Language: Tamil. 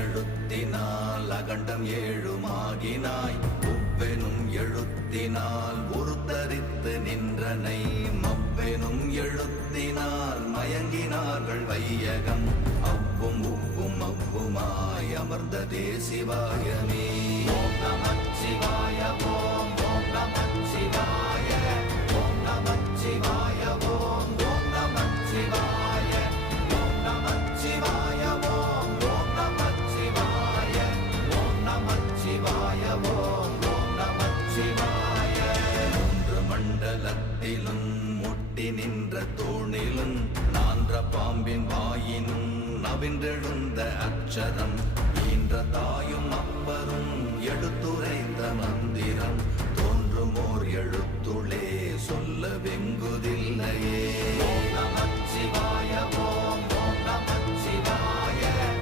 எழுத்தினால் அகண்டம் ஏழுமாகினாய் உவ்வெனும் எழுத்தினால் உருத்தரித்து நின்றனை மவ்வெனும் எழுத்தினால் மயங்கினார்கள் வையகம் அவ்வும் உவ்வும் அவ்வுமாய் அமர்ந்ததே சிவாயமே. ஓம் நமச்சிவாய ஓம் ஓம் நமச்சிவாய ஓம் நமச்சிவாய ஓம் ஓம் நமச்சிவாய ஓம் நமச்சிவாய ஓம் ஓம் நமச்சிவாய ஓம் நமச்சிவாய ஓம் ஓம் நமச்சிவாய. மூன்று மண்டலத்திலும் முட்டி நின்ற தூணிலும் நான்ற பாம்பின் வாயினும் நவின்றெழுந்த அக்ஷரம் ஈன்ற தாயும் அப்பரும் எடுத்துரைத்த மந்திரம் தோன்றுமோர் எழுத்துளே சொல்ல வெங்குதில்லையே. ஓம் நமச்சிவாய ஓம்